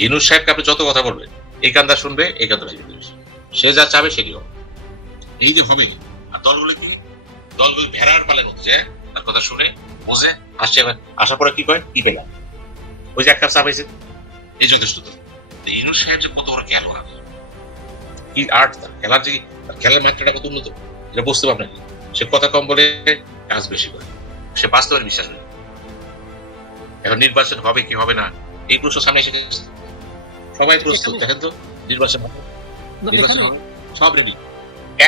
ইউনূস সাহেবকে আপনি যত কথা বলবেন এই কান্দা শুনবে, এই কান্দা শুনবে, সে যা চাবে সেটি হবে। এই যে হবে, আর দলগুলো কি, দলগুলো ভেড়ার পালের মতো যে তার কথা শুনে বোঝে, আসছে, আসার পরে কি কয়, কি পেলাম, ওই যে এক কাপ চা পাইছে, এই যথেষ্ট। তো ইউনূস সাহেব যে কত বড় খেলোয়াড়, কি আর্ট তার খেলার, যে খেলার মাত্রাটা কত উন্নত, এটা বুঝতে পারবেন না। সে কথা কম বলে কাজ বেশি করে, সে বাস্তবে বিশ্বাস করে। এখন নির্বাচন হবে কি হবে না এই প্রশ্ন সামনে এসে গেছে, সবাই প্রস্তুত। দেখেন তো নির্বাচন হবে, নির্বাচন হবে, সব রেডি।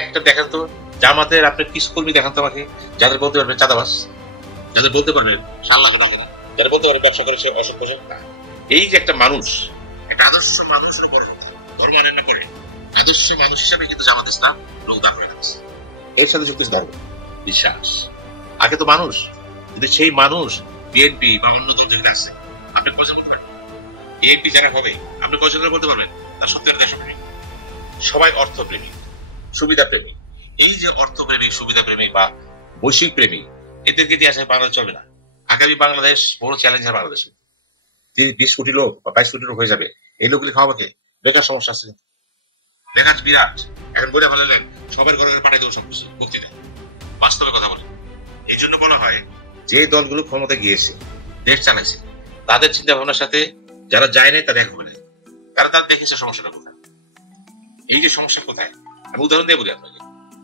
একটা দেখেন তো জামাতের আপনার কিছু কর্মী দেখান তো আমাকে, যাদের বলতে পারবেন চাঁদাবাস, যাদের বলতে পারবেন সাল্লাহ ডাকে না, যাদের বলতে পারবেন ব্যবসা করে সে অসুখ পোষক না। এই যে একটা মানুষ, একটা আদর্শ মানুষের বড় ধর্ম আনেন না করে আদর্শ মানুষ হিসাবে কিন্তু জামাত ইসলাম লোক দাঁড় হয়ে গেছে। এর সাথে যুক্ত দাঁড় বিশ্বাস। আগে তো মানুষ, যদি সেই মানুষ বিএনপি বা অন্য দল যেখানে আছে, আপনি কয়জন বলতে পারবেন? বিএনপি যারা হবে আপনি কয়জন বলতে পারবেন? তার সত্তর দেশপ্রেমী, সবাই অর্থপ্রেমী, সুবিধা প্রেমী। এই যে অর্থপ্রেমী, সুবিধা প্রেমী বা বৈশ্বিক প্রেমী, এদেরকে দিয়ে আসলে বাংলাদেশ চলবে না। আগামী বাংলাদেশ বড় চ্যালেঞ্জ হয় বাংলাদেশে। 20 কোটি লোক বা 22 কোটি লোক হয়ে যাবে, এই লোকগুলি খাওয়াবে, বেকার সমস্যা আছে, বেকার বিরাট। এখন বলে ফেলেন সবার ঘরে ঘরে পাঠিয়ে দেবো সবকিছু, মুক্তি দেয়, বাস্তবে কথা বলে। এই জন্য বলা হয় যে দলগুলো ক্ষমতা গিয়েছে, দেশ চালাইছে, তাদের চিন্তা ভাবনার সাথে যারা যায় নাই তাদের এক হবে না, কারণ তারা দেখেছে সমস্যাটা কোথায়। এই যে সমস্যা কোথায়, আমি উদাহরণ দিয়ে বলি আপনাকে।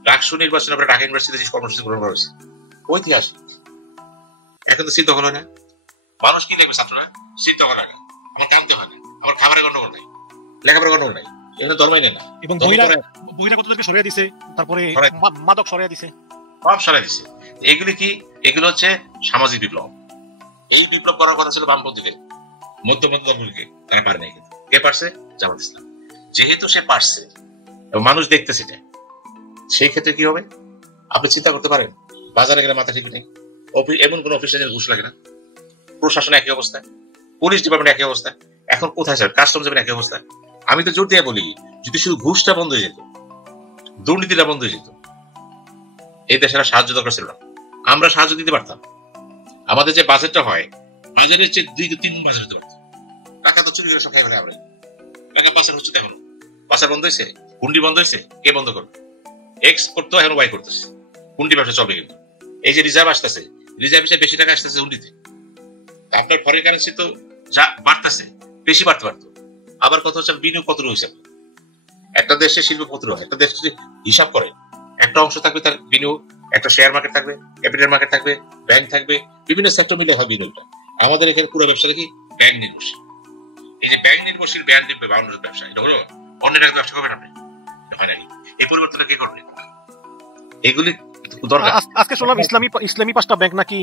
ডাকসু নির্বাচনে আমরা ঢাকা ইউনিভার্সিটিতে কর্মসূচি গ্রহণ করা হয়েছে, ঐতিহাসিক। এখন তো চিন্তা হলো না, মানুষ কি দেখবে, ছাত্ররা চিন্তা করা লাগে, আমার কামতে হয় না, আমার খাবারের গন্ডগোল নাই, লেখাপড়ার গন্ডগোল নাই, এখানে ধর্মই নেই না। এবং বহিরাগতদেরকে সরিয়ে দিছে, তারপরে মাদক সরিয়ে দিছে, সব সরাই দিছে। এগুলি কি, এগুলো হচ্ছে সামাজিক বিপ্লব। এই বিপ্লব করার কথা ছিল বামপন্থীদের, মধ্যপন্থী দলগুলিকে, তারা পারে নাই। কিন্তু কে পারছে? জামাত ইসলাম। যেহেতু সে পারছে এবং মানুষ দেখতেছে এটা, সেই ক্ষেত্রে কি হবে আপনি চিন্তা করতে পারেন? বাজারে গেলে মাথা ঠিক নেই, এমন কোন অফিসে ঘুষ লাগে না, প্রশাসন একই অবস্থা, পুলিশ ডিপার্টমেন্ট একই অবস্থা, এখন কোথায় যাবে, কাস্টম যাবেন একই অবস্থা। আমি তো জোর দিয়ে বলি, যদি শুধু ঘুষটা বন্ধ হয়ে যেত, দুর্নীতিটা বন্ধ হয়ে যেত, এই দেশের সাহায্য দরকার ছিল না, আমরা সাহায্য দিতে পারতাম। আমাদের যে বাজেটটা হয়, বাজারের চেয়ে 2-3 গুণ বাজার দিতে পারতাম। টাকা তো চুরি করে সব খাই ফেলে আমরা, টাকা পাচার হচ্ছে, দেখো পাচার বন্ধ হয়েছে, হুন্ডি বন্ধ হয়েছে, কে বন্ধ করবে? এক্স করতো, এখন ওয়াই করতেছে, হুন্ডি ব্যবসা চলবে। কিন্তু এই যে রিজার্ভ আসতেছে, রিজার্ভ হিসেবে বেশি টাকা আসতেছে হুন্ডিতে, আপনার ফরেন কারেন্সি তো যা বাড়তেছে, বেশি বাড়তে পারতো। আবার কত হচ্ছে বিনিয়োগ কত হিসাব, একটা দেশের শিল্প কত, একটা দেশ হিসাব করে একটা অংশ থাকবে তার বিনিয়োগ, একটা শেয়ার মার্কেট থাকবে, ক্যাপিটাল মার্কেট থাকবে, ব্যাংক থাকবে, বিভিন্ন সেক্টর মিলে হয় বিনিয়োগটা। আমাদের এখানে পুরো ব্যবসাটা কি ব্যাংক নির্ভরশীল। এই যে ব্যাংক নির্ভরশীল ব্যাংক নির্ভর বাউন্ডারি ব্যবসা, এটা হলো অন্যের একটা ব্যবসা করবেন আপনি, হয় নাকি? এই পরিবর্তনটা কে করবে? এগুলি দরকার। আজকে শুনলাম ইসলামী 5টা ব্যাংক নাকি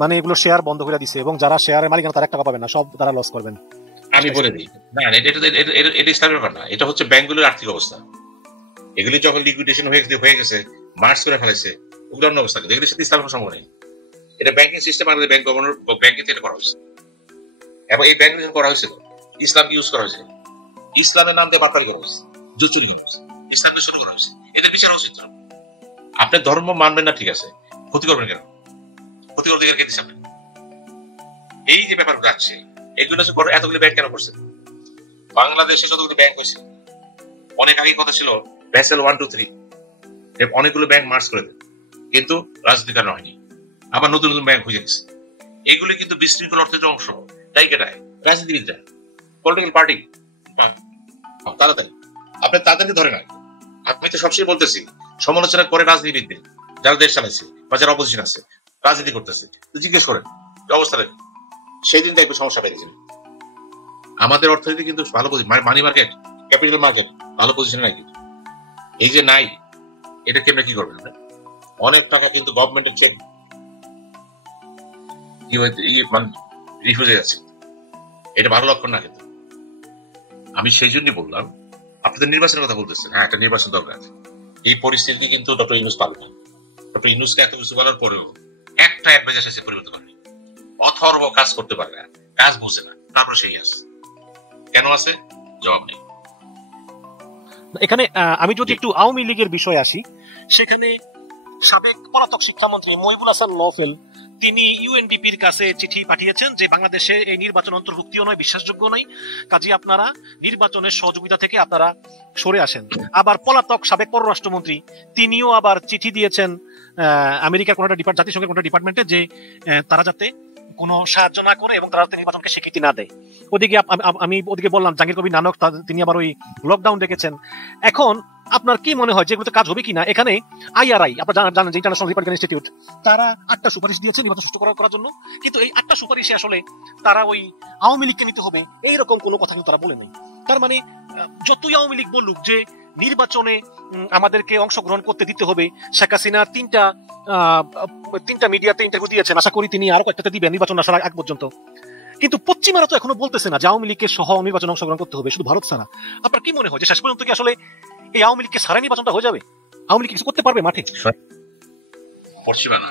মানে এগুলো শেয়ার বন্ধ করে দিছে, এবং যারা শেয়ারের মালিকানা তারা টাকা পাবেন না, সব তারা লস করবেন। আমি বলে দিই, না এটা ইসলামের ব্যাপার না, এটা হচ্ছে ব্যাংকগুলোর আর্থিক অবস্থা। এগুলি যখন লিকুইডেশন হয়ে গেছে, মার্চ করে ফেলেছে, ওগুলো অন্য অবস্থা, এগুলির সাথে ইসলামের সম্ভব নেই। এটা ব্যাংকিং সিস্টেম, আমাদের ব্যাংক গভর্নর ব্যাংকে এটা করা হয়েছে, এবং এই ব্যাংক করা হয়েছিল ইসলাম ইউজ করা হয়েছে, ইসলামের নাম দিয়ে বাতাল করা হয়েছে, জুচুরি করা হয়েছে, ইসলাম শুরু করা হয়েছে। এটা বিচার উচিত। আপনি ধর্ম মানবেন না, ঠিক আছে, ক্ষতি করবেন কেন? ক্ষতি করতে কে দিচ্ছে আপনি? এই যে ব্যাপারগুলো আছে, এগুলো এতগুলি ব্যাংক কেন করছে? বাংলাদেশে যতগুলি ব্যাংক হয়েছে, অনেক আগে কথা ছিল ভেসেল 1, 2, 3, অনেকগুলো ব্যাংক মার্চ করে দেয়, কিন্তু রাজনীতির কারণে হয়নি, আবার নতুন নতুন ব্যাংক হয়ে গেছে। এগুলি কিন্তু বিশৃঙ্খল অর্থের অংশ, তাই কেটায় রাজনীতিবিদরা, পলিটিক্যাল পার্টি, তাড়াতাড়ি আপনি তাদেরকে ধরে না। আমি তো সবসময় বলতেছি, সমালোচনা করে রাজনীতিবিদদের, যারা দেশ চালাইছে বা যারা অপোজিশন আছে, রাজনীতি করতেছে, জিজ্ঞেস করেন অবস্থাটা, সেই দিন দেখবে সমস্যা বেড়ে যাবে। আমাদের অর্থনীতি কিন্তু ভালো position, money market, capital market ভালো পজিশনে নাই, কিন্তু এই যে নাই, এটা কেমনে কি করবেন? অনেক টাকা কিন্তু গভর্নমেন্টের চেক রিফিউজ হয়ে যাচ্ছে, এটা ভালো লক্ষণ না। কিন্তু আমি সেই জন্যই বললাম, আপনাদের নির্বাচনের কথা বলতেছেন, হ্যাঁ একটা নির্বাচন দরকার। এই পরিস্থিতি কিন্তু ডক্টর ইউনূস পাবে না। ডক্টর ইউনূসকে এত কিছু বলার পরেও একটা অ্যাডভাইজার এসে পরিবর্তন করে, অথর্ব কাজ করতে পারে না, কাজ বুঝে না, তারপর সেই আছে, কেন আছে জবাব নেই। এখানে আমি যদি একটু আওয়ামী লীগের বিষয়ে আসি, সেখানে সাবেক পলাতক শিক্ষামন্ত্রী মহিবুল হাসান নওফেল তিনি ইউএনডিপির কাছে চিঠি পাঠিয়েছেন যে বাংলাদেশে এই নির্বাচন অন্তর্ভুক্তিও নয়, বিশ্বাসযোগ্য নয়, কাজে আপনারা নির্বাচনের সহযোগিতা থেকে আপনারা সরে আসেন। আবার পলাতক সাবেক পররাষ্ট্রমন্ত্রী তিনিও আবার চিঠি দিয়েছেন আমেরিকার কোন একটা জাতিসংঘের কোন ডিপার্টমেন্টে যে তারা যাতে কোনো সাহায্য না করে এবং তারা নির্বাচনকে স্বীকৃতি না দেয়। ওদিকে আমি বললাম জাহাঙ্গীর কবির নানক তিনি আবার ওই লকডাউন ডেকেছেন। এখন আপনার কি মনে হয় যেগুলোতে কাজ হবে কিনা? এখানে আইআরআই আপনারা জানেন যে ইন্টারন্যাশনাল রিপাবলিকান ইনস্টিটিউট, তারা 8টা সুপারিশ দিয়েছে নির্বাচন সুষ্ঠু করার জন্য, কিন্তু এই 8টা সুপারিশে আসলে তারা ওই আওয়ামী লীগকে নিতে হবে এইরকম কোনো কথা কিন্তু তারা বলে নাই। তার মানে যতই আওয়ামী লীগ বলুক যে নির্বাচনে আমাদেরকে অংশগ্রহণ করতে দিতে হবে, শেখ হাসিনা তিনটা মিডিয়াতে ইন্টারভিউ দিয়েছেন, আশা করি তিনি আরো কয়েকটাতে দিবেন নির্বাচন আসার আগ পর্যন্ত। কিন্তু পশ্চিমারা তো এখনো বলতেছে না যে আওয়ামী লীগকে সহ নির্বাচনে অংশগ্রহণ করতে হবে, শুধু ভারত ছাড়া। আপনার কি মনে হয় যে শেষ পর্যন্ত কি আসলে এই আওয়ামী লীগকে সারা নির্বাচনটা হয়ে যাবে? আওয়ামী লীগ কিছু করতে পারবে মাঠে? পশ্চিমা না,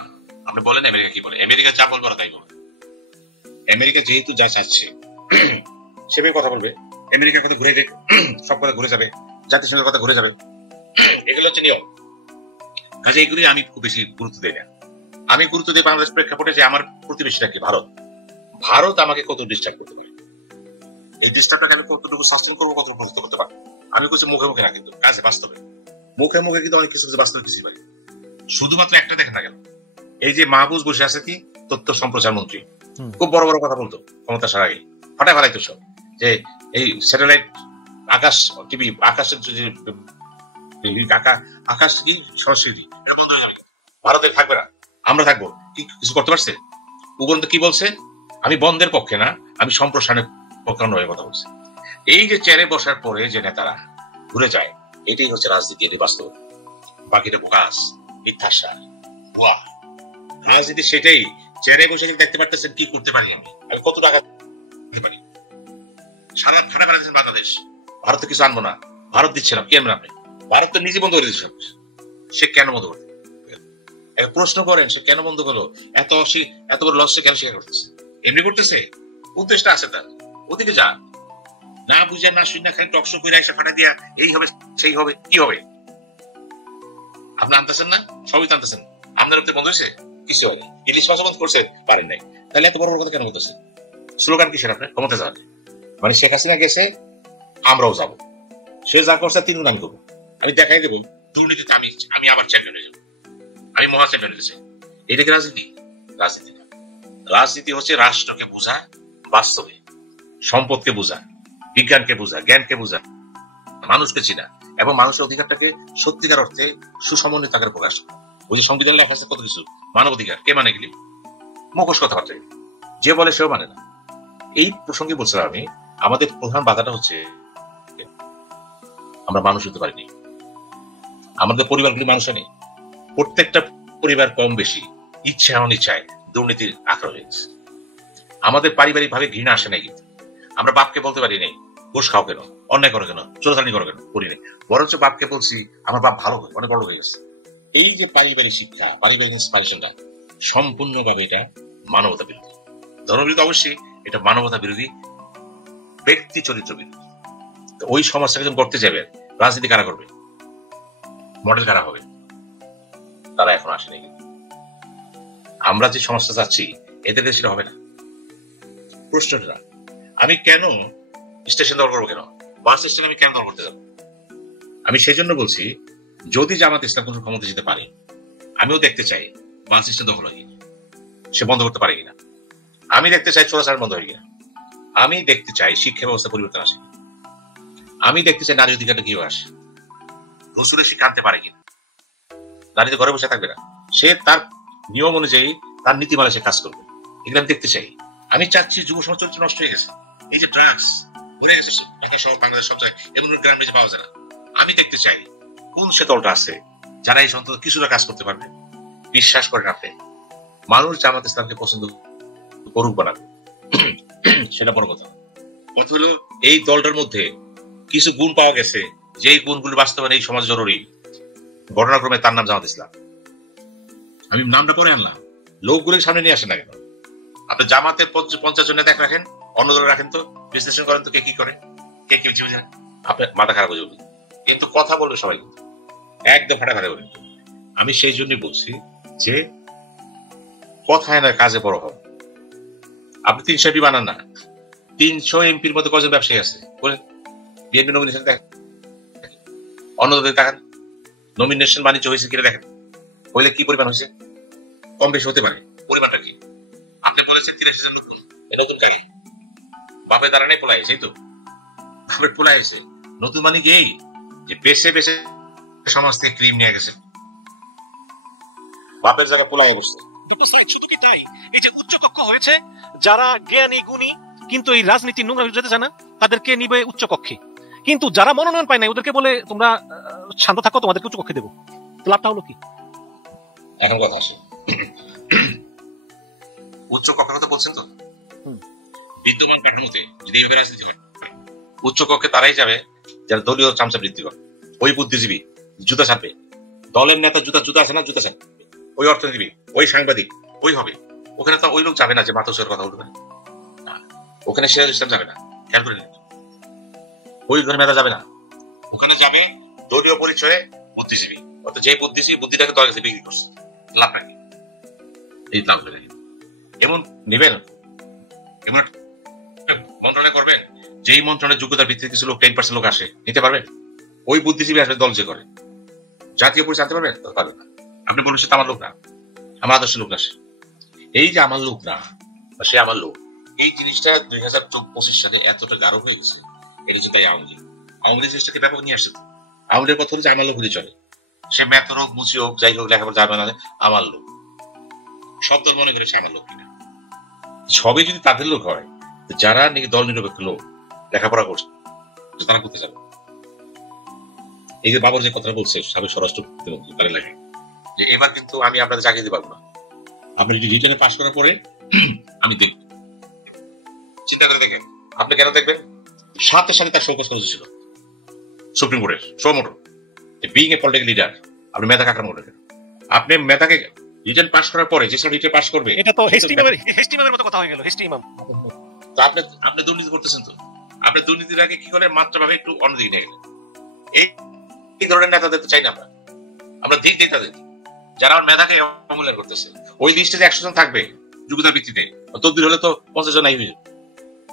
আপনি বলেন আমেরিকা কি বলে? আমেরিকা যা বলবে তাই বলবে। আমেরিকা যেহেতু যা চাচ্ছে সেভাবে কথা বলবে। আমেরিকার কথা ঘুরে সব কথা ঘুরে যাবে, জাতিসংঘের কথা ঘুরে যাবে, এগুলো হচ্ছে নিয়ম। কাজে এগুলি আমি খুব বেশি গুরুত্ব দিই না। আমি গুরুত্ব দিই বাংলাদেশ প্রেক্ষাপটে যে আমার প্রতিবেশীটা কি ভারত, ভারত আমাকে কত ডিস্টার্ব করতে পারে, এই ডিস্টার্বটাকে আমি কতটুকু সাস্টেন করবো, কতটুকু প্রস্তুত করতে পারবো। আমি করছি মুখে মুখে না, কিন্তু কাজে বাস্তবে মুখে মুখে কিন্তু অনেক কিছু বাস্তবে কিছুই পারি। শুধুমাত্র একটা দেখেন না কেন, এই যে মাহবুজ বসে আছে কি তথ্য সম্প্রচার মন্ত্রী, খুব বড় বড় কথা বলতো ক্ষমতা সার আগে, ফাটা ফাটাইতো সব, যে এই স্যাটেলাইট আকাশ টিভি আকাশের আকাশ কি সরাসরি ভারতের থাকবে না, আমরা থাকবো, কিছু করতে পারছে? উপরন্ত কি বলছে? আমি বন্ধের পক্ষে না, আমি সম্প্রসারণের পক্ষে নয় কথা বলছে। এই যে চেয়ারে বসার পরে যে নেতারা ঘুরে যায়, এটাই হচ্ছে রাজনীতি, এটি বাস্তব। বাকিটা বোকাস, মিথ্যাচার, ভুয়া রাজনীতি। সেটাই চেয়ারে বসে দেখতে পারতেছেন কি করতে পারি, আমি কত টাকা দিতে পারি। সারা ফাটা ফেলাচ্ছেন বাংলাদেশ, ভারতে কিছু আনবো না, ভারত দিচ্ছে না, কি আনবেন আপনি? ভারত তো নিজে বন্ধ করে দিচ্ছে। সে কেন বন্ধ করতে? প্রশ্ন করেন সে কেন বন্ধ করলো? এত বড় লস সে কেন স্বীকার করতেছে? এমনি করতেছে, উদ্দেশ্যটা আছে তার। ওদিকে যা না বুঝা না শুনে খালি টকশো করে এসে ফাটা দিয়া এই হবে সেই হবে, কি হবে? আপনি আনতেছেন না, সবই তো আনতেছেন। আপনার উপরে বন্ধ হয়েছে, কিছু হবে। ইলিশ মাছ বন্ধ করছে, পারেন নাই, তাহলে এত বড় বড় কথা কেন বলতেছে? স্লোগান কিসের আপনার? ক্ষমতা যাওয়ার। মানে শেখ হাসিনা গেছে, আমরাও যাবো। সে যা করছে 3 গুণ আমি করবো। আমি দেখাই দেবো দুর্নীতিতে আমি আবার চ্যাম্পিয়ন হয়ে যাবো, আমি মহা চ্যাম্পিয়ন হয়েছে। এটা কি রাজনীতি? রাজনীতি না। রাজনীতি হচ্ছে রাষ্ট্রকে বোঝা, বাস্তবে সম্পদকে বোঝা, বিজ্ঞানকে বোঝা, জ্ঞানকে বোঝা, মানুষকে চিনা এবং মানুষের অধিকারটাকে সত্যিকার অর্থে সুসমন্বিত আকারে প্রকাশ। ওই যে সংবিধান লেখা আছে কত কিছু, মানব অধিকার, কে মানে গেলি? মুখোশ কথাবার্তা, যে বলে সেও মানে না। এই প্রসঙ্গে বলছিলাম আমি, আমাদের প্রধান বাধাটা হচ্ছে আমরা মানুষ হতে পারিনি। আমাদের পরিবারগুলি মানুষ নেই। প্রত্যেকটা পরিবার কম বেশি ইচ্ছা অনিচ্ছায় দুর্নীতির আক্রমণ হয়ে গেছে। আমাদের পারিবারিক ভাবে ঘৃণা আসে নাই, কিন্তু আমরা বাপকে বলতে পারি নাই ঘুষ খাও কেন, অন্যায় করো কেন, চোরাচালানি করো কেন, করি নাই। বরঞ্চ বাপকে বলছি আমার বাপ ভালো হয়, অনেক বড় হয়ে গেছে। এই যে পারিবারিক শিক্ষা, পারিবারিক ইন্সপিরেশনটা সম্পূর্ণভাবে এটা মানবতা বিরোধী। ধর্মবিরোধী অবশ্যই, এটা মানবতা বিরোধী, ব্যক্তি চরিত্র বিরোধী। ওই সমাজটাকে যখন করতে যাবে, রাজনীতি কারা করবে, মডেল কারা হবে? তারা এখন আসেনি। আমরা যে সমাজটা চাচ্ছি এদের সেটা হবে না। প্রশ্নটা, আমি কেন স্টেশন দখল করবো, কেন বাস স্টেশন আমি কেন দখল করতে যাবো? আমি সেই জন্য বলছি, যদি জামাত ইসলাম কোন ক্ষমতা যেতে পারে, আমিও দেখতে চাই বাস স্টেশন দখল হয় কিনা, সে বন্ধ করতে পারে কিনা। আমি দেখতে চাই চোরাচালান বন্ধ হয় কিনা। আমি দেখতে চাই শিক্ষা ব্যবস্থা পরিবর্তন আসে। আমি দেখতে চাই নারী অধিকারটা কিভাবে আসে, রসুলের শিক্ষা আনতে পারে কিনা। নারী তো ঘরে বসে থাকবে না, সে তার নিয়ম অনুযায়ী তার নীতিমালা সে কাজ করবে, এগুলো আমি দেখতে চাই। আমি চাচ্ছি যুব সমাজ চরিত্র নষ্ট হয়ে গেছে, এই যে ড্রাগস ভরে গেছে ঢাকা শহর, বাংলাদেশ সব জায়গায়, এবং গ্রামে যে পাওয়া যায় না। আমি দেখতে চাই কোন সে দলটা আছে যারা এই সন্তান কিছুটা কাজ করতে পারবে। বিশ্বাস করেন আপনি, মানুষ জামাত ইসলামকে পছন্দ করুক বানাবে, সেটা বড় কথা। কথা হলো এই দলটার মধ্যে কিছু গুণ পাওয়া গেছে, যেই গুণগুলো বাস্তবায়ন এই সমাজ জরুরি। ঘটনাক্রমে তার নাম জামাত ইসলাম। আমি নামটা পরে আনলাম, লোকগুলোর সামনে নিয়ে আসেন না কেন? আপনি জামাতের 50 জন নেতা রাখেন, অন্য দল রাখেন, তো বিশ্লেষণ করেন তো কে কি করে, কে কি বুঝে, আপনার মাথা খারাপ হয়ে যাবে। কিন্তু কথা বলবে সবাই, কিন্তু একদম ফাটাফাটি বলবেন। আমি সেই জন্যই বলছি যে কথায় না কাজে বড় হবে। আপনি 300 এমপি বানান না, 300 এমপির মধ্যে কজন ব্যবসায়ী আছে বিএনপি নমিনেশন দেখেন, অন্যদের দেখেন নমিনেশন বাণিজ্য হয়েছে কিনা দেখেন, হইলে কি পরিমাণ হয়েছে, কম বেশি হতে পারে, পরিমাণটা কি? আপনি বলেছেন 83 জন নতুন, এটা নতুন কালি বাপের দ্বারা নেই পোলাই, সেই তো বাপের পোলাই এসে নতুন মানে কি এই যে বেছে বেছে সমাজ থেকে ক্রিম নিয়ে গেছে, বাপের জায়গায় পোলাই বসছে। ডক্টর সাইদ শুধু কি তাই, এই যে উচ্চ কক্ষ হয়েছে, যারা জ্ঞানী গুণী কিন্তু এই রাজনীতি নোংরা যেতে চায় না তাদেরকে নিবে উচ্চ কক্ষে, কিন্তু যারা মনোনয়ন পায় না ওদেরকে বলে তোমরা শান্ত থাকো, তোমাদেরকে উচ্চ কক্ষে দেবো। লাভটা হলো কি? এখন কথা আসে উচ্চ কক্ষের কথা বলছেন তো, বিদ্যমান কাঠামোতে যদি এইভাবে রাজনীতি হয়, উচ্চ কক্ষে তারাই যাবে যারা দলীয় চামচা বৃদ্ধি করে, ওই বুদ্ধিজীবী জুতা ছাড়বে, দলের নেতা জুতা আছে না, জুতা ছাড়বে, ওই অর্থনীতিবিদ, ওই সাংবাদিক, ওই হবে। ওখানে তো ওই লোক যাবে না যে মাতসের কথা উঠবে, ওখানে সিরাজ ইসলাম যাবে না, খেয়াল করে নিন, ওই ধরনের নেতা যাবে না, ওখানে যাবে দলীয় পরিচয়ে বুদ্ধিজীবী, অর্থাৎ যে বুদ্ধিজীবী বুদ্ধিটাকে দলের কাছে বিক্রি করছে, লাভ রাখে এই লাভ করে এমন নেবেন, এমন মন্ত্রণালয় করবেন যেই মন্ত্রণালয়ের যোগ্যতার ভিত্তিতে কিছু লোক 10% লোক আসে, নিতে পারবেন? ওই বুদ্ধিজীবী আসবে দল যে করে, জাতীয় পরিচয় আনতে পারবেন? পারবেন না। আপনি বলবেন সে আমার লোক না, আমার আদর্শ লোক আসে, এই যে আমার লোক না সে আমার লোক, এই জিনিসটা 2025 সালে এতটা গাঢ় হয়ে গেছে। এটা যে তাই আওয়ামী লীগ জিনিসটাকে ব্যাপক নিয়ে আসছে। আওয়ামী লীগের কথা হলো যে আমার লোক হতে চলে, সে ম্যাথ হোক, মুচি হোক, যাই হোক, লেখাপড়া যাবে না, আমার লোক। সব দল মনে করে সে আমার লোক কিনা, সবই যদি তাদের লোক হয়, যারা নাকি দল নিরপেক্ষ লোক লেখাপড়া করছে তারা করতে যাবে। এই যে বাবর যে কথা বলছে সাবেক স্বরাষ্ট্র প্রতিমন্ত্রী, তাদের লাগে যে এবার কিন্তু আমি আপনাদের চাকরি দিতে পারবো না, আপনি যদি রিটার্নে পাস করার পরে আমি দেখব। চিন্তা করে দেখেন, আপনি কেন দেখবেন? সাথে সাথে তার শোকজ করা ছিল সুপ্রিম কোর্টের suo motu, being a political leader, আপনি মেধা কাকার মোটে, আপনি মেধাকে রিটার্ন পাস করার পরে যে সব রিটার্ন পাস করবে, এটা তো হেস্টিমামের মতো কথা হয়ে গেল। হেস্টিমাম তো আপনি দুর্নীতি করতেছেন, তো আপনি দুর্নীতির আগে কি করে মাত্রা ভাবে একটু অন্যদিকে নিয়ে গেলেন। এই ধরনের নেতাদের তো চাই না আমরা দিক দিই তাদের, যারা আমার মেধাকে অমূল্যায়ন করতেছে। ওই লিস্টে যে 100 জন থাকবে যোগ্যতার ভিত্তিতে, তদবির হলে তো 50 জন নাই হয়ে যাবে,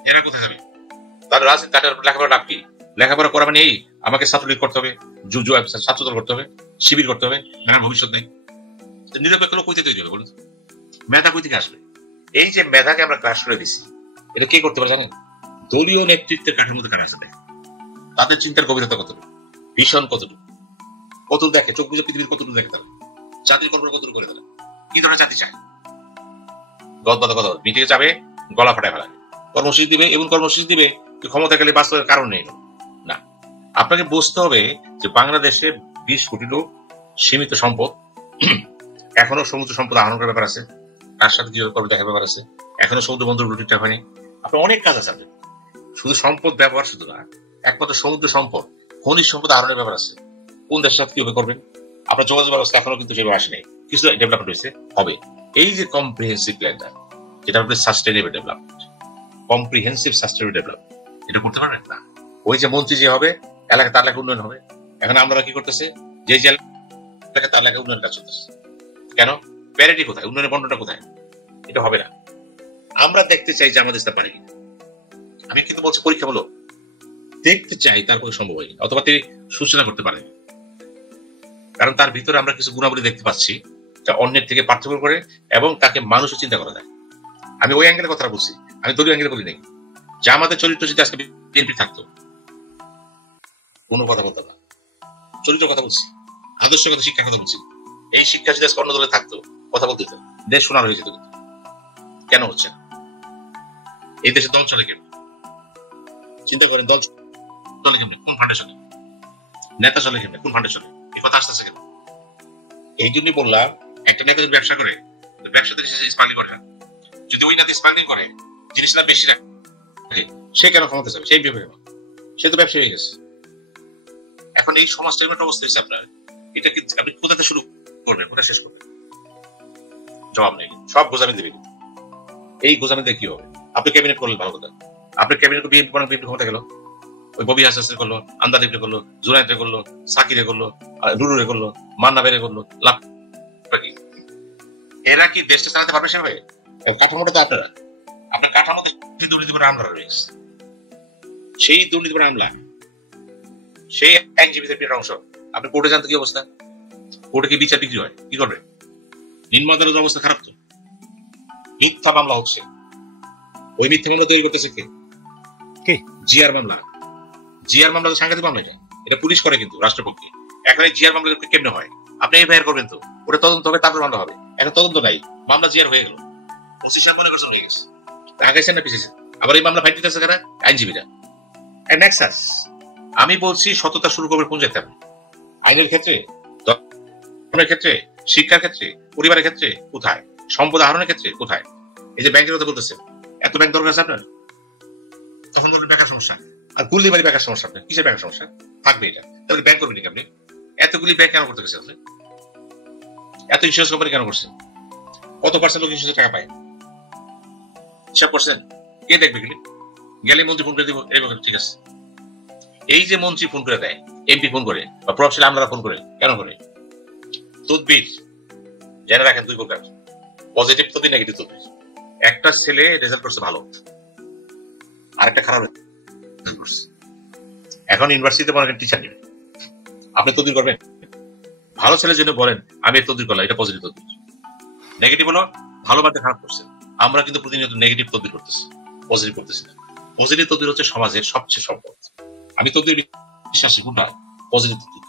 এরা কোথায় যাবে? তার রাজনীতি, তাদের লেখাপড়া লাভ কি? লেখাপড়া করা মানে এই আমাকে ছাত্রলীগ করতে হবে, ছাত্রদল করতে হবে, শিবির করতে হবে, মেধার ভবিষ্যৎ নেই। নিরপেক্ষ লোক কইতে তৈরি হবে বলুন? মেধা কই থেকে আসবে? এই যে মেধাকে আমরা ক্রাশ করে দিচ্ছি, এটা কে করতে পারে জানেন? দলীয় নেতৃত্বের কাঠামোতে কারা আছে দেখেন, তাদের চিন্তার গভীরতা কতটুকু, ভীষণ কতটুকু, কতটুকু দেখে, চোখ বুঝে পৃথিবীর কতটুকু দেখে, তারা জাতির কল্পনা কতটুকু করে, তারা কি ধরনের জাতি চায়। গদবাদা কথা মিটিয়ে যাবে, গলা ফাটায় ফেলাবে, কর্মসূচি দিবে, এবং কর্মসূচি দিবে ক্ষমতা গেলে বাস্তবের কারণ নেই না। আপনাকে বুঝতে হবে যে বাংলাদেশে 20 কোটি লোক, সীমিত সম্পদ, এখনো সমুদ্র সম্পদ আহরণ করার ব্যাপার আছে, তার সাথে কি করবে দেখার ব্যাপার আছে, এখনো সমুদ্র বন্দর রুটিটা হয়নি, আপনার অনেক কাজ আছে। শুধু সম্পদ ব্যবহার শুধু না, একমাত্র সমুদ্র সম্পদ, খনিজ সম্পদ আহরণের ব্যাপার আছে। কোন দেশের সাথে কিভাবে করবেন? আপনার যোগাযোগ ব্যবস্থা এখনো কিন্তু সেভাবে আসে নাই, কিছু ডেভেলপমেন্ট হয়েছে, হবে। এই যে কম্প্রিহেন্সিভ প্ল্যানটা, যেটা হচ্ছে sustainable development, comprehensive sustainable development, এটা করতে পারবেন না। ওই যে মন্ত্রী যে হবে, এলাকা তার এলাকা উন্নয়ন হবে। এখন আমরা কি করতেছে, যে এলাকা তার এলাকা উন্নয়ন কাজ চলতেছে, কেন? প্যারিটি কোথায়, উন্নয়নের বন্টনটা কোথায়? এটা হবে না। আমরা দেখতে চাই যে আমাদের পারে কিনা, আমি কিন্তু বলছি পরীক্ষামূলক দেখতে চাই, তারপরে সম্ভব হয়নি, অথবা তিনি সূচনা করতে পারেন, কারণ তার ভিতরে আমরা কিছু গুণাবলী দেখতে পাচ্ছি যা অন্যের থেকে পার্থক্য করে, এবং তাকে মানুষও চিন্তা করা যায়। আমি ওই অ্যাঙ্গেলের কথা বলছি, আমি দলীয় অ্যাঙ্গেলে বলি নাই। যা আমাদের চরিত্র যদি আজকে বিএনপি থাকতো, কোনো কথা বলতাম না, চরিত্র কথা বলছি, আদর্শ কথা, শিক্ষার কথা বলছি। এই শিক্ষা যদি আজকে অন্য দলে থাকতো, কথা বলতে হতো, দেশ শোনার হয়ে যেত। কেন হচ্ছে না? এই দেশে দল চলে কেন? চিন্তা করেন, দল চলে কেমন, কোন ফান্ডে চলে? নেতা চলে কেমন, কোন ফান্ডে চলে? এই কথা আসতেছে কেন? এই জন্যই বললাম, একটা নেতা যদি ব্যবসা করে, ব্যবসাতে স্মাগলিং করে না। যদি ওই নেতা স্মাগলিং করে, জিনিসটা বেশি রাখে, সে কেন ক্ষমতা যাবে? সেই ভেবে সে তো ব্যবসা হয়ে গেছে। এখন এই সমাজটা একটা অবস্থা হয়েছে আপনার, এটা কি আপনি কোথাতে শুরু করবেন, কোথায় শেষ করবেন? জবাব নেই, সব গোজামি দেবে। এই গোজামি দিয়ে কি হবে? আপনি ক্যাবিনেট করলেন, ভালো কথা, আপনি ক্যাবিনেট বিএনপি ক্ষমতা গেল, ওই ববি হাসান করলো, আন্দালিফে করলো, জুনায়েদে করলো, সাকিরে করলো, রুরুরে করলো, মান্না বেরে করলো, লাভ কি? এরা কি দেশটা চালাতে পারবে সেভাবে? কাঠামোটা তো আপনার কাঠামোতে দুর্নীতি করে আমলা রয়েছে, সেই দুর্নীতি করে আমলা, সেই আইনজীবীদের একটা অংশ। আপনি কোর্টে জানতে কি অবস্থা? কোর্টে কি বিচার বিক্রি হয়? কি করবে? নিম্ন আদালতের অবস্থা খারাপ তো। মিথ্যা মামলা হচ্ছে, ওই মিথ্যা মামলা তৈরি করতেছে কে? জিআর মামলা। জিআর মামলা তো সাংঘাতিক মামলা, এটা পুলিশ করে কিন্তু রাষ্ট্রপক্ষে। এখন এই জিআর মামলা কেমনে হয়? আপনি এফআইআর করবেন তো, ওটা তদন্ত হবে, তারপর মামলা হবে। এখন তদন্ত নাই, মামলা জিআর হয়ে গেল, ওসি সাহেব মনে করছেন হয়ে গেছে, আগাইছেন না পিছিয়েছেন। আবার এই মামলা ফাইট দিতেছে কারা? আইনজীবীরা। আমি বলছি সততা শুরু করবে কোন যেতে হবে? আইনের ক্ষেত্রে, ধর্মের ক্ষেত্রে, শিক্ষার ক্ষেত্রে, পরিবারের ক্ষেত্রে কোথায়? সম্পদ আহরণের ক্ষেত্রে কোথায়? এই যে ব্যাংকের কথা বলতেছেন, এত ব্যাংক দরকার আছে আপনার? তখন ধরুন বেকার সমস্যা, আর গুলি বাড়ি বেকার সমস্যা। আপনার কিসের বেকার সমস্যা থাকবে? এটা তাহলে ব্যাংক করবেন নাকি আপনি? এতগুলি ব্যাংক কেন করতে গেছেন? এত ইন্স্যুরেন্স কোম্পানি কেন করছেন? কত পার্সেন্ট লোক ইন্স্যুরেন্স টাকা পায় হিসাব করছেন? কে দেখবে? গেলে মন্ত্রী ফোন করে দিব, ঠিক আছে। এই যে মন্ত্রী ফোন করে দেয়, এমপি ফোন করে, বা প্রভাবশালী আমলারা ফোন করে, কেন করে? তদবির জেনে রাখেন দুই প্রকার, পজিটিভ তদবির, নেগেটিভ তদবির। একটা ছেলে রেজাল্ট করছে ভালো, আরেকটা খারাপ রেজাল্ট করছে। এখন ইউনিভার্সিটিতে মনে করেন টিচার নেবেন, আপনি তদবির করবেন? ভালো ছেলের জন্য বলেন আমি তদবির করলাম, এটা পজিটিভ তদবির। নেগেটিভ হলো ভালো বাদে খারাপ করছে। আমরা কিন্তু প্রতিনিয়ত নেগেটিভ তদবির করতেছি, পজিটিভ করতেছি না। পজিটিভ তদবির হচ্ছে সমাজের সবচেয়ে সম্পদ। আমি তদবির বিশ্বাসী কোনটা? পজিটিভ তদবির,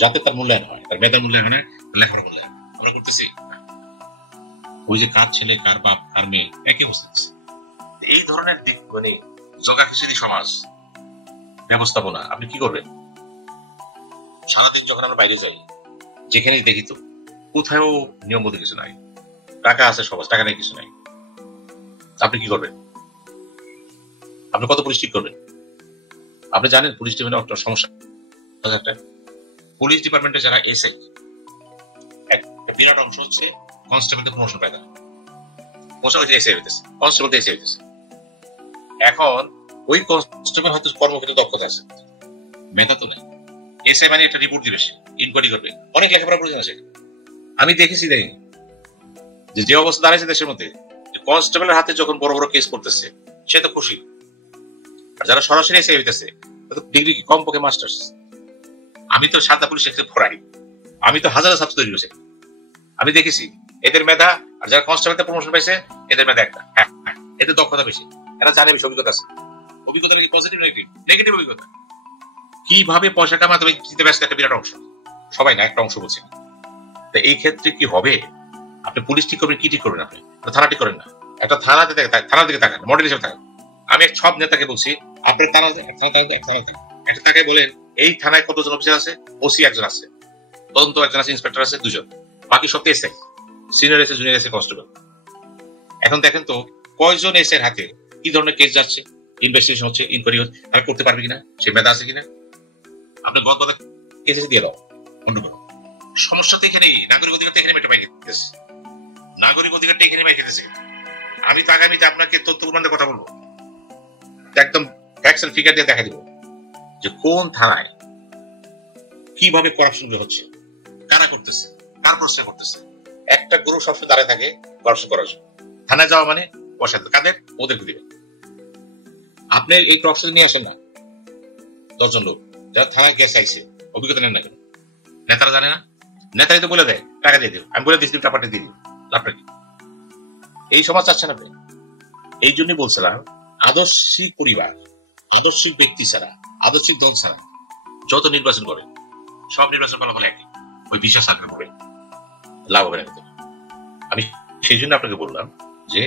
যাতে তার মূল্যায়ন হয়, তার মেধার মূল্যায়ন হয়, লেখার মূল্যায়ন। আমরা করতেছি ওই যে কার ছেলে, কার বাপ, কার মেয়ে, একই অবস্থা। এই ধরনের দিক মানে জগা খিচুড়ি সমাজ ব্যবস্থাপনা আপনি কি করবেন? সারাদিন যখন আমরা বাইরে যাই, যেখানেই দেখি তো কোথাও নিয়ম বলতে কিছু নাই, টাকা আছে সমাজ, টাকা নেই কিছু নাই। আপনি কি করবেন? আপনি কত পুলিশ ঠিক করবেন? আপনি জানেন পুলিশ ডিপার্টমেন্টে একটা সমস্যা, একটা পুলিশ ডিপার্টমেন্টে যারা এসআই, একটা বিরাট অংশ হচ্ছে কনস্টেবলদের প্রমোশন পায় না, এসআই হইতেছে, কনস্টেবল এসআই হইতেছে। এখন ওই কনস্টেবল হয়তো কর্মক্ষেত্রে দক্ষতা আছে, মেধা তো নেই। এসআই মানে একটা রিপোর্ট দিবে, ইনকোয়ারি করবে, অনেক লেখাপড়া প্রয়োজন আছে। আমি দেখেছি যে অবস্থা দাঁড়াইছে দেশের মধ্যে, কনস্টেবলের হাতে যখন বড় বড় কেস করতেছে সে তো খুশি, আর যারা সরাসরি এসে হইতেছে ডিগ্রি কম পক্ষে মাস্টার্স। আমি তো সাদা পুলিশ পড়াই, আমি তো হাজার ছাত্র তৈরি করেছি, আমি দেখেছি এদের মেধা। আর যারা কনস্টেবলতে প্রমোশন পাইছে এদের মেধা একটা, এদের দক্ষতা বেশি, এরা জানে বেশি, অভিজ্ঞতা আছে। অভিজ্ঞতা নাকি পজিটিভ নেগেটিভ? নেগেটিভ অভিজ্ঞতা। কিভাবে পয়সা কামাতে হবে ব্যস্ত একটা বিরাট অংশ, সবাই না, একটা অংশ বলছে। এই ক্ষেত্রে কি হবে? আপনি পুলিশ ঠিক করবেন, কি ঠিক করবেন? আপনি থানা ঠিক করেন না, একটা থানার দিকে তাকান, মডেল হিসেবে তাকান। আমি সব নেতাকে বলছি আপনি একটা তাকে বলেন এই থানায় কতজন অফিসার আছে? ওসি একজন আছে, তদন্ত একজন আছে, ইন্সপেক্টর আছে দুজন, বাকি সব SI, senior SI, junior SI, constable. এখন দেখেন তো কয়জন এসআই এর হাতে কি ধরনের কেস যাচ্ছে, ইনভেস্টিগেশন হচ্ছে, ইনকোয়ারি হচ্ছে, তারা করতে পারবে কিনা, সে মেধা আছে কিনা? আপনি গত কেস দিয়ে দাও, বন্ধ করো। সমস্যা তো এখানেই, নাগরিক অধিকার এখানে মেটে পাই দিতেছে, নাগরিক অধিকারটা এখানে পাই দিতেছে। আমি তো আগামীতে আপনাকে তথ্য প্রমাণের কথা বলবো, একদম ফ্যাক্টস এন্ড ফিগার দিয়ে দেখা দিব যে কোন থানায় কিভাবে করাপশন হচ্ছে, কারা করতেছে, কার প্রশ্রয় করতেছে। একটা গ্রুপ সবসময় দাঁড়ায় থাকে করাপশন করার জন্য, থানায় যাওয়া মানে পয়সা কাদের? ওদেরকে দিবেন। আপনি এই প্রশ্ন নিয়ে আসেন না 10 জন লোক যারা থানায় গেছে আইসে, অভিজ্ঞতা নেন না কেন? নেতারা জানে না, নেতাই তো বলে দেয় টাকা দিয়ে দিও, আমি বলে দিচ্ছি টাকা পাঠিয়ে দিয়ে দিও, লাভটা কি? এই সমাজ চাচ্ছেন আপনি। এই জন্যই বলছিলাম আদর্শিক পরিবার, আদর্শিক ব্যক্তি ছাড়া, আদর্শিক দল ছাড়া যত নির্বাচন করে সব নির্বাচন ফলাফল একই, ওই বিশ্বাস থাকলে পরে লাভ হবে না। আমি সেই জন্য আপনাকে বললাম যে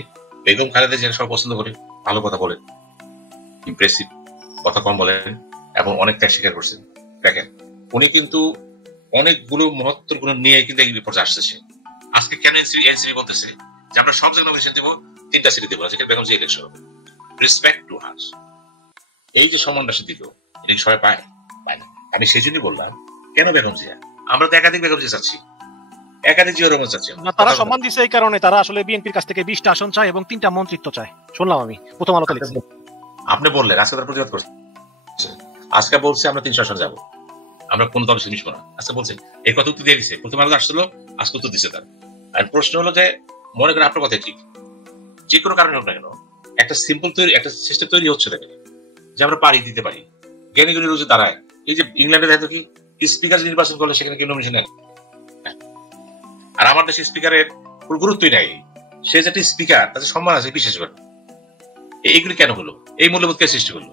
বেগম খালেদা জিয়া সব পছন্দ করে, ভালো কথা বলেন, ইমপ্রেসিভ, কথা কম বলেন এবং অনেক ত্যাগ স্বীকার করছেন। দেখেন উনি কিন্তু অনেকগুলো মহত্তর গুণ নিয়ে কিন্তু এই পর্যায়ে আসতেছে। আজকে কেন এনসিপি বলতেছে যে আমরা সব জায়গায় নমিনেশন দেবো, 3টা সিটি দেবো, যেখানে বেগম জিয়া ইলেকশন হবে। রেসপেক্ট টু হার, এই যে সম্মানটা সে দিল, এটা সবাই পায় না। আমি সেই জন্যই বললাম কেন বেগম জিয়া, আমরা তো একাধিক বেগম জিয়া চাচ্ছি, একাধিক জিয়া রহমান চাচ্ছি। তারা সম্মান দিচ্ছে এই কারণে, তারা আসলে বিএনপির কাছ থেকে 20টা আসন চায় এবং 3টা মন্ত্রিত্ব চায়, শুনলাম আমি প্রথম আলোতে লিখছি। আপনি বললেন আজকে তার প্রতিবাদ করছে, আজকে বলছে আমরা 300 আসন যাবো, আমরা কোন দল মিশবো না। আজকে বলছে এই কথা উত্তর দিয়ে দিচ্ছে, প্রথম আলো আসছিল, আজকে উত্তর দিচ্ছে তার। আর প্রশ্ন হলো যে মনে করেন আপনার কথা ঠিক, যে কোনো কারণে হোক না কেন একটা সিম্পল তৈরি, একটা সিস্টেম তৈরি হচ্ছে দেখেন যে আমরা পারি দিতে পারি, জ্ঞানী গুণী রোজে দাঁড়ায়। এই যে ইংল্যান্ডে দেখো কি স্পিকার নির্বাচন করলে সেখানে কেউ নমিনেশন নেন, আর আমার দেশে স্পিকারের কোনো গুরুত্বই নাই। সে যেটি স্পিকার তাদের সম্মান আছে বিশেষ করে। এইগুলি কেন হলো? এই মূল্যবোধ কে সৃষ্টি করলো?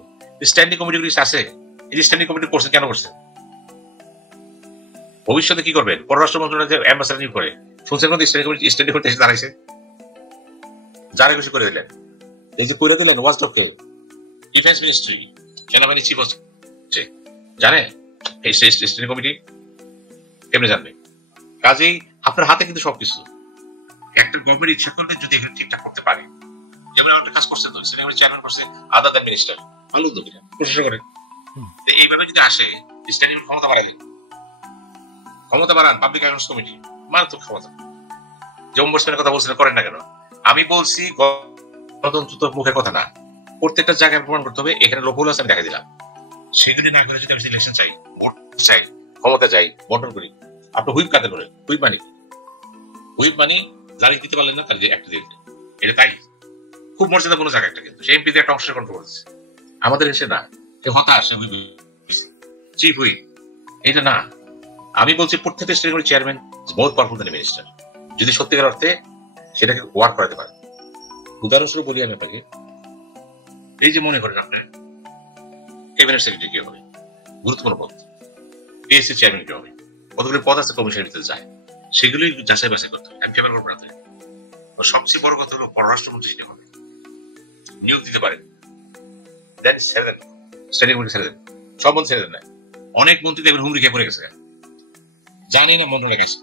স্ট্যান্ডিং কমিটিগুলি আছে, এই যে স্ট্যান্ডিং কমিটি করছেন কেন করছেন? ভবিষ্যতে কি করবেন? পররাষ্ট্র মন্ত্রণালয়ের অ্যাম্বাসেডর নিয়োগ করে শুনছেন কোন স্ট্যান্ডিং কমিটি এসে দাঁড়াইছে, যারা খুশি করে দিলেন। এই যে করে দিলেন ওয়াজডককে, ডিফেন্স মিনিস্ট্রি, সেনাবাহিনী চিফ হচ্ছে, জানে এই স্ট্যান্ডিং কমিটি কেমনে জানবে? কাজেই আপনার হাতে কিন্তু সবকিছু। একটা গভর্নমেন্ট ইচ্ছা করলে যদি এখানে ঠিকঠাক করতে পারে, যেমন একটা কাজ করছে তো স্ট্যান্ডিং চেয়ারম্যান করছে আদার দ্যান মিনিস্টার, ভালো উদ্যোগ এটা, প্রশংসা করে। এইভাবে যদি আসে স্ট্যান্ডিং ক্ষমতা বাড়ায় দেন, ক্ষমতা বাড়ান পাবলিক অ্যাকাউন্টস কমিটি, মারাত্মক ক্ষমতা। যে অম্বুডসম্যানের কথা বলছিলেন করেন না কেন? আমি বলছি গণতন্ত্র তো মুখের কথা না, প্রত্যেকটা জায়গায় প্রমাণ করতে হবে। এখানে লোকহুল আছে আমি দেখা দিলাম, সেগুলি না করে যদি আমি ইলেকশন চাই, ভোট চাই, ক্ষমতা চাই, বন্টন করি, আপনি হুইপ কাতে করেন। হুইপ মানি জারি দিতে পারলেন না, তাহলে একটা দিয়ে দিলেন, এটা তাই খুব মর্যাদাপূর্ণ জায়গা একটা, কিন্তু সেই এমপিদের একটা অংশের কন্ট্রোল করেছে। আমাদের এসে না হতাশ চিফ হুইপ, এটা না। আমি বলছি প্রত্যেকটা স্টেটের চেয়ারম্যান বহুত পাওয়ারফুল দেন মিনিস্টার, যদি সত্যিকার অর্থে সেটাকে ওয়ার্ক করাতে পারে। উদাহরণস্বরূপ বলি আমি আপনাকে, এই যে মনে করেন আপনার ক্যাবিনেট সেক্রেটারি কি হবে, গুরুত্বপূর্ণ পদ, পিএসসি চেয়ারম্যান কি হবে, কতগুলি পদ আছে কমিশনের ভিতরে যায়, সেগুলি যাচাই বাছাই করতে হবে। আমি ফেভার করবো না। সবচেয়ে বড় কথা হলো পররাষ্ট্রমন্ত্রী যেটা হবে নিয়োগ দিতে পারেন, দেন ছেড়ে দেন, স্ট্যান্ডিং কমিটি ছেড়ে দেন, সব মন্ত্রী ছেড়ে দেন না। অনেক মন্ত্রী দেখবেন হুমড়ি খেয়ে পড়ে গেছে, জানি না মন্ত্রণালয় গেছে।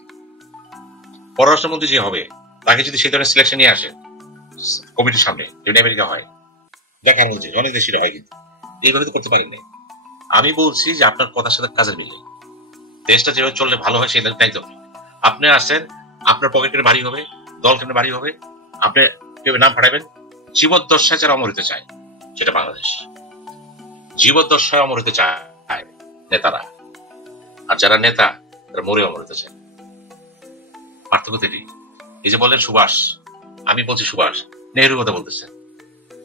পররাষ্ট্রমন্ত্রী যে হবে তাকে যদি সেই ধরনের সিলেকশন নিয়ে আসে কমিটির সামনে, যেটা আমেরিকা হয়, দেখার বলছে অনেক দেশে হয়, কিন্তু এইভাবে তো করতে পারেন না। আমি বলছি যে আপনার কথার সাথে কাজের মিলে দেশটা যেভাবে চললে ভালো হয় সেটা তাই তো। আপনি আসেন, আপনার পকেট কেটে বাড়ি হবে, দল কেমনে বাড়ি হবে, আপনি কেউ নাম ফাটাবেন। জীবদ্দশায় যারা অমর হতে চায় সেটা বাংলাদেশ, জীবদ্দশায় অমর হতে চায় নেতারা, আর যারা নেতা তারা মরে অমর হতে চায়। পার্থক্য এটি। এই যে বললেন সুভাষ, আমি বলছি সুভাষ, নেহরুর কথা বলতেছে।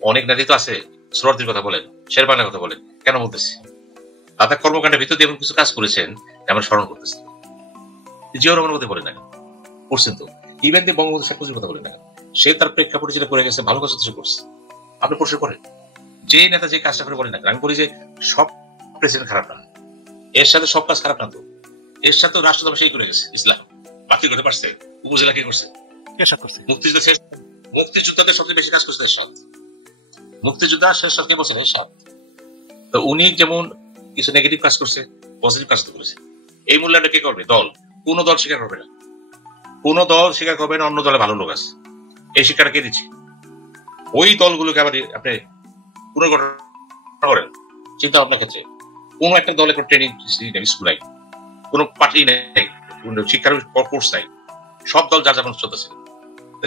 অনেক নেতা তো আছে শ্রদ্ধির কথা বলেন, শেরবাংলার কথা বলেন, কেন বলতেছি? তাদের কর্মকাণ্ডের ভিতর দিয়ে এমন কিছু কাজ করেছেন আমরা স্মরণ করতেছি। জিয়াউর রহমানের কথা বলেন না কেন? করছেন তো। ইভেন দিয়ে বঙ্গবন্ধু শেখ মুজিবের কথা বলেন না কেন? সে তার প্রেক্ষাপটে যেটা করে গেছে ভালো কাজ সে করছে, আপনি প্রশ্ন করেন। যে নেতা যে কাজটা করে বলেন না কেন? আমি বলি যে সব প্রেসিডেন্ট খারাপ না, এর সাথে সব কাজ খারাপ না তো। এর সাথে রাষ্ট্রধর্ম সেই করে গেছে ইসলাম, বাতিল করতে পারছে। উপজেলা কে করছে? মুক্তিযুদ্ধ শেষ, মুক্তিযোদ্ধাদের সবচেয়ে বেশি কাজ করছে এরশাদ। মুক্তিযোদ্ধা শেরশাদ কে বলছেন? এরশাদ। তো উনি যেমন কিছু নেগেটিভ কাজ করছে, পজিটিভ কাজ তো করেছে। এই মূল্যায়নটা কে করবে? দল। কোন দল স্বীকার করবে না, কোন দল স্বীকার করবে না অন্য দলে ভালো লোক আছে। এই শিক্ষাটা কে দিচ্ছে? ওই দলগুলোকে আবার আপনি পুনর্গঠন করেন চিন্তা ভাবনার ক্ষেত্রে। কোন একটা দলে ট্রেনিং স্কুল নাই, কোন পার্টি নেই, শিক্ষার কোর্স নাই, সব দল যার যেমন চলতেছে,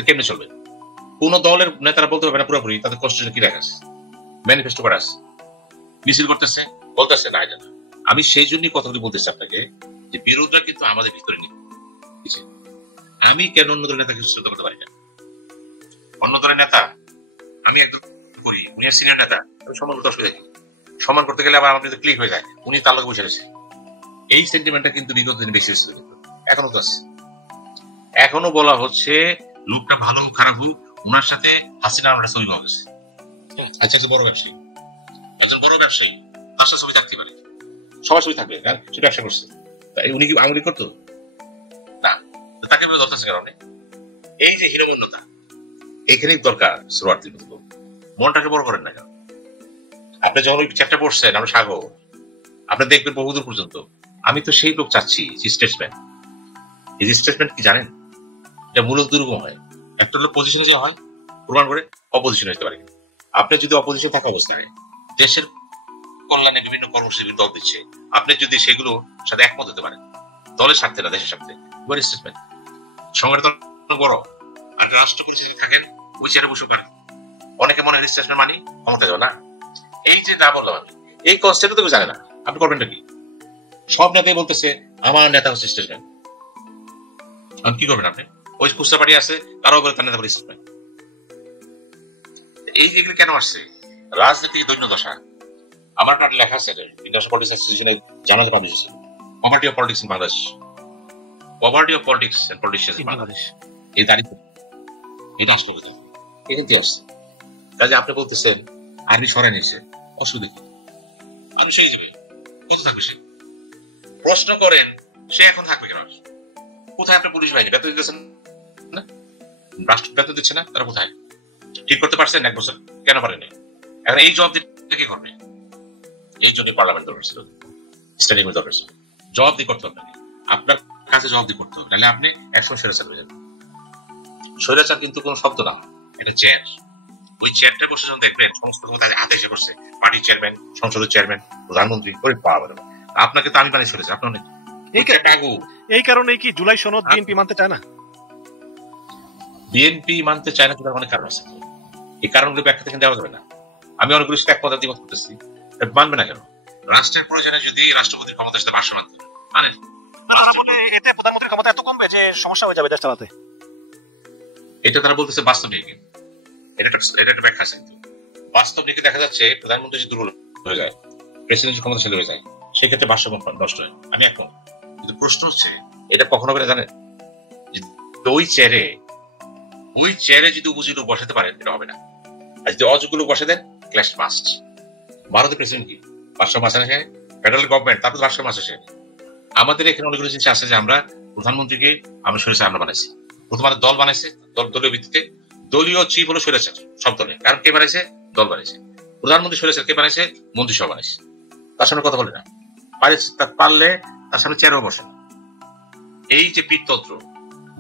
কেমনি চলবে? কোন দলের নেতারা বলতে পারবে না পুরোপুরি তাদের কনস্টিটিউশন কি লেখা আছে, ম্যানিফেস্টো করা আছে, মিছিল করতেছে, বলতেছে না। আমি সেই জন্যই কথাগুলি বলতেছি আপনাকে যে বিরোধটা কিন্তু আমাদের ভিতরে নিয়ে। আমি কেন অন্য দলের নেতাকে শ্রদ্ধা করতে পারি না? অন্য দলের নেতা আমি একদম করি, উনি আর সিনিয়র নেতা, সম্মান করতে অসুবিধা কি? সম্মান করতে গেলে আবার আমাদের ক্লিক হয়ে যায়, উনি তার লোক বসে রয়েছে। এই সেন্টিমেন্টটা কিন্তু বিগত দিনে বেশি এসেছিল, এখনো তো আছে। এখনো বলা হচ্ছে লোকটা ভালো খারাপ হোক, ওনার সাথে হাসিনা আমরা ছবি পাওয়া গেছে। আচ্ছা, একজন বড় ব্যবসায়ী, তার সাথে ছবি থাকতে পারে, সবার ছবি থাকবে, সে ব্যবসা করছে, উনি কি আঙুলি করতো না? তাকে দরকার কারণে এই যে হীনমন্যতা এখানেই দরকার। শ্রোয়ার্থীর মনটাকে বড় করেন না কেন? আপনি যখন ওই চ্যাপ্টার পড়ছেন আমরা সাগর, আপনি দেখবেন বহুদূর পর্যন্ত। আমি তো সেই লোক চাচ্ছি স্টেটসম্যান। এই যে স্টেটসম্যান কি জানেন, এটা মূলত দুর্গম হয়। একটা হলো পজিশনে যে হয় প্রমাণ করে অপোজিশন হতে পারে। আপনি যদি অপোজিশন থাকা অবস্থায় দেশের কল্যাণে বিভিন্ন কর্মসূচি দল দিচ্ছে, আপনি যদি সেগুলো সাথে একমত হতে পারেন, দলের স্বার্থে না দেশের স্বার্থে, স্টেটসম্যান সংগঠন বড় আর রাষ্ট্র পরিস্থিতি থাকেন ওই চেয়ারে বসে পারেন। অনেকে মনে হয় স্টেটসম্যান মানি ক্ষমতা দেবে না। এই যে না বললাম আমি, এই কনসেপ্ট তো জানে না, আপনি করবেনটা কি? সব নেতাই বলতেছে আমার নেতা হচ্ছে স্টেটসম্যান, কি করবেন আপনি? ওই খুচরা পার্টি আছে, তারাও বলে তার নেতা পরিচিত নাই। এই যেগুলো কেন আসছে? রাজনীতি দৈন্য দশা। আমার একটা লেখা আছে ইন্টারন্যাশনাল পলিটিক্স অ্যাসোসিয়েশনে জানাতে publish, poverty of politics in Bangladesh, poverty of politics and politicians in Bangladesh. এই দাঁড়িয়ে এটা আসতে হবে, এটা কি আসছে? কাজে আপনি বলতেছেন আর্মি সরাই নিয়েছে, অসুবিধা কি? আর্মি সেই যাবে, কত থাকবে সে? প্রশ্ন করেন সে এখন থাকবে কেন? কোথায় আপনার পুলিশ বাহিনী বেতন দিতেছেন না? রাষ্ট্র বেতন দিচ্ছে না, তারা কোথায়? ঠিক করতে পারছেন 1 বছর, কেন পারেনি? এখন এই জবাব দিতে কি করবে? এই জন্য পার্লামেন্ট দরকার ছিল, স্ট্যান্ডিং দরকার ছিল। জবাবদি করতে হবে, আপনার কাছে জবাবদি করতে হবে, নাহলে আপনি একসময় স্বৈরাচার হয়ে যাবেন। স্বৈরাচার কিন্তু কোন শব্দ না, এটা চেয়ার। ওই চেয়ারটা বসে যখন দেখবেন সমস্ত ক্ষমতা হাতে এসে বসছে, পার্টির চেয়ারম্যান, সংসদের চেয়ারম্যান, প্রধানমন্ত্রী, ওই পাওয়া যাবে। আপনাকে তো আমি বানিয়ে চলেছি, আপনার অনেক এই কারণে কি জুলাই সনদ বিএনপি মানতে চায় না? বিএনপি মানতে চায় না, কিন্তু অনেক কারণ আছে। এই কারণগুলো ব্যাখ্যা থেকে দেওয়া যাবে না। আমি অনেকগুলো সাথে এক কথা দ্বিমত করতেছি, মানবে না কেন? রাষ্ট্রের প্রয়োজনে যদি রাষ্ট্রপতির ক্ষমতা সাথে ভাষ্য মানতে মানে তারা বলে এতে প্রধানমন্ত্রীর ক্ষমতা এত কমবে যে সমস্যা হয়ে যাবে দেশ চালাতে। এটা তারা বলতেছে বাস্তব নিয়ে, এটা একটা ব্যাখ্যা আছে। কিন্তু বাস্তব নিয়ে দেখা যাচ্ছে প্রধানমন্ত্রী যদি দুর্বল হয়ে যায়, প্রেসিডেন্টের ক্ষমতাশালী হয়ে যায়, সেক্ষেত্রে ভাষ্য নষ্ট হয়। আমি এখন কিন্তু প্রশ্ন হচ্ছে এটা কখনো করে জানেন, ওই চেয়ারে যদি উপযোগী লোক বসাতে পারেন এটা হবে না, আর যদি অযোগ্য লোক বসে দেন ক্লাস মাস্ট। ভারতের প্রেসিডেন্ট কি ভাষ্য মাস আসে? ফেডারেল গভর্নমেন্ট, তারপর ভাষ্য মাস আসে। আমাদের এখানে অনেকগুলো জিনিস আছে যে আমরা প্রধানমন্ত্রীকে আমরা স্বৈরাচার আমরা বানাইছি। প্রথমে দল বানাইছে, দলীয় ভিত্তিতে। দলীয় চিফ হলো স্বৈরাচার সব দলে, কারণ কে বানাইছে? দল বানাইছে। প্রধানমন্ত্রী স্বৈরাচার কে বানাইছে? মন্ত্রিসভা বানাইছে। তার সামনে কথা বলে না, পারলে তার সামনে চেয়ারও বসে না। এই যে পিঠতন্ত্র,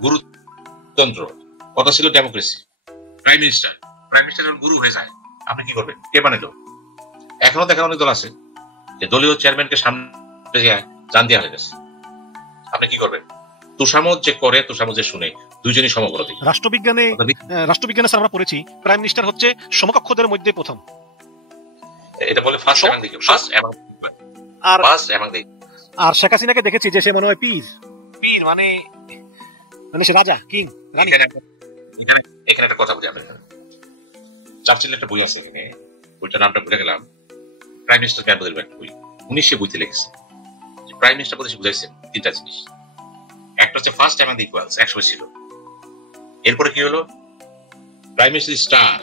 গুরুতন্ত্র, কথা ছিল ডেমোক্রেসি। প্রাইম মিনিস্টার যখন গুরু হয়ে যায়, আপনি কি করবেন? কে বানাইলো? এখনো দেখেন অনেক দল আছে যে দলীয় চেয়ারম্যানকে সামনে জান দেওয়া হয়ে গেছে। আপনি কি করবেন? তুষামত যে করে, তুষামত যে শুনে, দুইজনই সমগ্রতি। রাষ্ট্রবিজ্ঞানে আমরা পড়েছি প্রাইম মিনিস্টার হচ্ছে সমকক্ষদের মধ্যে প্রথম। এটা বলে ফার্স্ট এবং দ্বিতীয়, ফার্স্ট এবং দ্বিতীয়। আর শেখ হাসিনাকে দেখেছি যে সে মনে হয় পীর মানে সে রাজা, কিং, রানী। এখানে একটা কথা বলি আপনার, চার্চিলের একটা বই আছে এখানে, বইটার নামটা ভুলে গেলাম, প্রাইম মিনিস্টার জ্ঞান বই। উনি সে বইতে লিখেছে প্রাইম মিনিস্টার বলতে বুঝাইছেন 3টা জিনিস। একটা হচ্ছে ফার্স্ট এবং ইকুয়ালস, একসময় ছিল। এরপরে কি হলো? Prime minister star.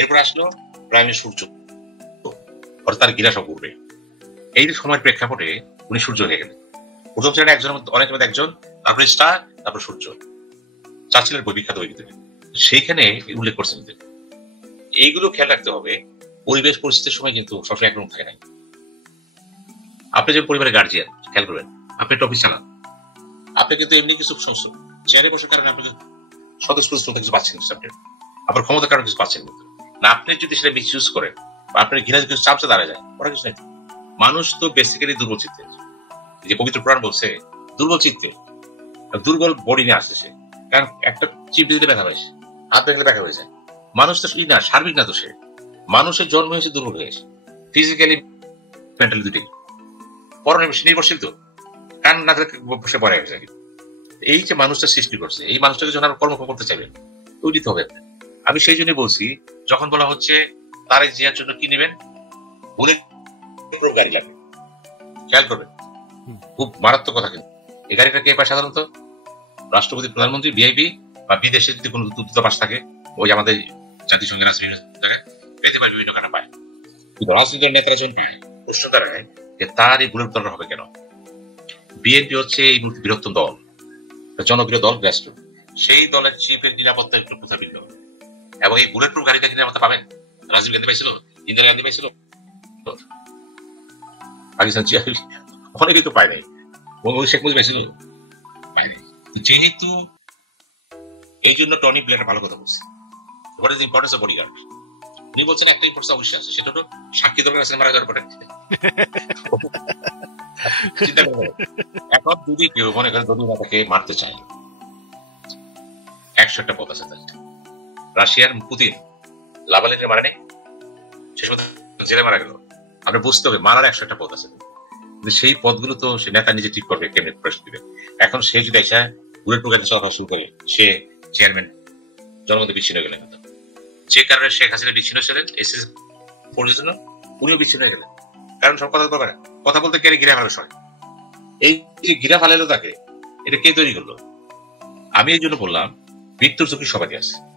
এরপরে আসলো প্রাইম মিনিস্টার সূর্য, অর্থাৎ তার গিরা সব ঘুরবে। এই সময়ের প্রেক্ষাপটে উনি সূর্য হয়ে গেলেন। প্রথম ছিলেন অনেকের মধ্যে একজন, তারপরে স্টার, তারপর সূর্য। চার্চিলের বই, বিখ্যাত বই ভিতরে সেইখানে উল্লেখ করছেন। এইগুলো খেয়াল রাখতে হবে। পরিবেশ পরিস্থিতির সময় কিন্তু সবসময় একরকম থাকে নাই। আপনি যে পরিবারের গার্জিয়ান, খেয়াল করবেন, আপনি একটা অফিস চালান, আপনি কিন্তু এমনি কিছু চেয়ারে বসার কারণে আপনি স্বতঃস্ফূর্ত কিছু পাচ্ছেন, আপনার ক্ষমতার কারণে কিছু পাচ্ছেন না। আপনি যদি সেটা মিসইউজ করেন বা আপনার ঘৃণা কিছু চাপচা দাঁড়া যায়, ওরা কিছু নেই। মানুষ তো বেসিক্যালি দুর্বল চিত্তের, যে পবিত্র পুরাণ বলছে দুর্বল চিত্তের, দুর্বল বডি নিয়ে আসছে সে। কারণ একটা চিপ দিতে ব্যথা হয়েছে, হাত দেখলে ব্যথা হয়ে যায়। মানুষ তো না, সার্বিক না তো সে। মানুষের জন্ম হয়েছে দুর্বল হয়েছে, ফিজিক্যালি মেন্টালি দুটোই। পরনে নির্ভরশীল তো, কান না বসে পড়ে হয়ে যায়। এই যে মানুষটা সৃষ্টি করছে, এই মানুষটাকে যখন আর কর্ম করতে চাইবেন, ওই দিতে হবে। আমি সেই জন্য বলছি, যখন বলা হচ্ছে তারেক জিয়ার জন্য কি নেবেন, বুলেট গাড়ি লাগবে, খেয়াল করবেন, খুব মারাত্মক কথা। কিন্তু এই গাড়িটা কে পায়? সাধারণত রাষ্ট্রপতি, প্রধানমন্ত্রী, ভিআইপি বা বিদেশে যদি কোনো দূতাবাস থাকে, ওই আমাদের জাতিসংঘের আছে বিভিন্ন জায়গায় পেতে পারে, বিভিন্ন কারণে পায়। কিন্তু রাজনৈতিক নেতারা যখন প্রশ্ন দাঁড়ায় যে তার এই বুলেট দরকার হবে কেন? বিএনপি হচ্ছে এই মুহূর্তে বৃহত্তম দল, জনপ্রিয় দল, রাষ্ট্র। সেই দলের চিফের নিরাপত্তা একটু কোথাও ভিন্ন হবে। এবং এই বুলেট প্রুফ গাড়িটা নিরাপত্তা পাবেন? রাজীব গান্ধী পাইছিল, ইন্দিরা গান্ধী পাইছিল, পাকিস্তান অনেকেই তো পায় নাই, শেখ মুজিব পাইছিল, পায় নাই। যেহেতু এই জন্য টনি ব্লেয়ার ভালো কথা বলছে, what is importance of bodyguard. উনি বলছেন একটা ইম্পর্টেন্স অবশ্যই আছে, সেটা হলো সাক্ষী দরকার আছে মারা যাওয়ার পরে। চিন্তা করবেন, এখন যদি কেউ মনে করে যদি তাকে মারতে চায়, 100টা পথ আছে। রাশিয়ার পুতিন লাভালিনের মারা নেই, শেষ জেলে মারা গেল। আপনি বুঝতে হবে মারার 100টা পথ আছে, কিন্তু সেই পথগুলো তো সে নেতা নিজে ঠিক করবে, কেমনি প্রশ্ন দিবে। এখন সে যদি এসে বুলেট প্রুফ চলাফেরা শুরু করে সে চেয়ারম্যান জনগণে বিচ্ছিন্ন হয়ে গেলেন। যে কারণে শেখ হাসিনা বিচ্ছিন্ন ছিলেন এসএস ফোর্সের জন্য, উনিও বিচ্ছিন্ন হয়ে গেলেন। কারণ সব কথা বলবে না, কথা বলতে কে ঘিরে ফেলে সবাই। এই যে ঘিরা ফেলালো তাকে, এটা কে তৈরি করলো? আমি এই জন্য বললাম মৃত্যুর ঝুঁকি সবারই আছে।